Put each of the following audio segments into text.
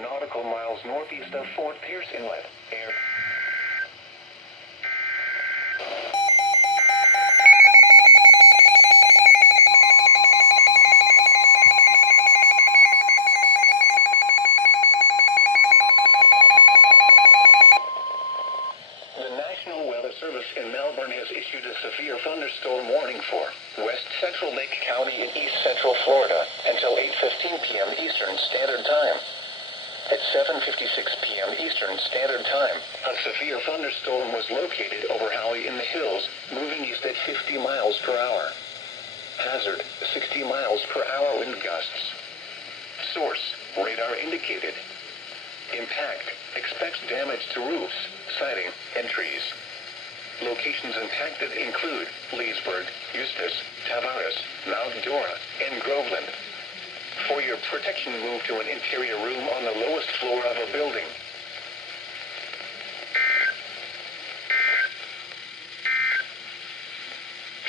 nautical miles northeast of Fort Pierce Inlet. Air. The National Weather Service in Melbourne has issued a severe thunderstorm warning for West Central Lake County in East Central Florida until 8:15 p.m. Eastern Standard Time. At 7:56 p.m. Eastern Standard Time, a severe thunderstorm was located over Howey in the hills, moving east at 50 miles per hour. Hazard, 60 miles per hour wind gusts. Source, radar indicated. Impact, expects damage to roofs, siding, and trees. Locations impacted include Leesburg, Eustis, Tavares, Mount Dora, and Groveland. For your protection, move to an interior room on the lowest floor of a building.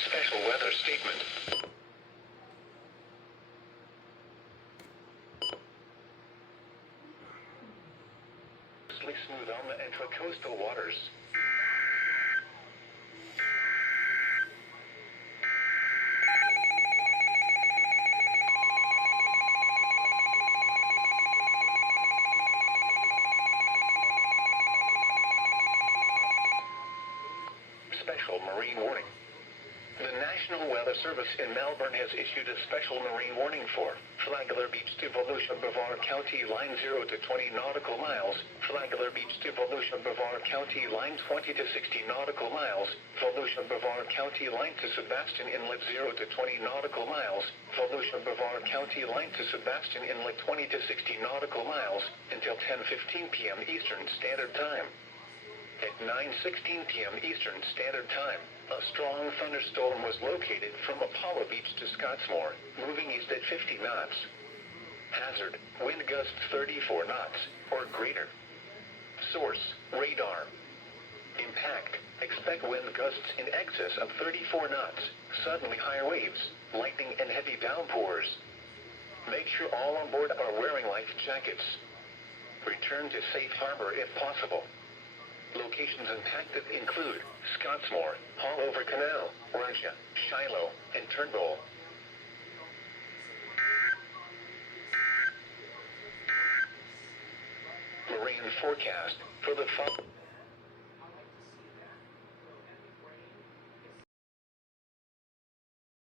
Special weather statement. Smooth on the intracoastal waters. Special marine warning. The National Weather Service in Melbourne has issued a special marine warning for Flagler Beach to Volusia Brevard County line 0 to 20 nautical miles, Flagler Beach to Volusia Brevard County line 20 to 60 nautical miles, Volusia Brevard County line to Sebastian Inlet 0 to 20 nautical miles, Volusia Brevard County line to Sebastian Inlet 20 to 60 nautical miles, until 10:15 p.m. Eastern Standard Time. At 9:16 p.m. Eastern Standard Time, a strong thunderstorm was located from Apollo Beach to Scottsmore, moving east at 50 knots. Hazard, wind gusts 34 knots, or greater. Source, radar. Impact, expect wind gusts in excess of 34 knots, suddenly higher waves, lightning and heavy downpours. Make sure all on board are wearing life jackets. Return to safe harbor if possible. Locations impacted include Scottsmore, Haulover Canal, Russia, Shiloh, and Turnbull. Marine forecast for the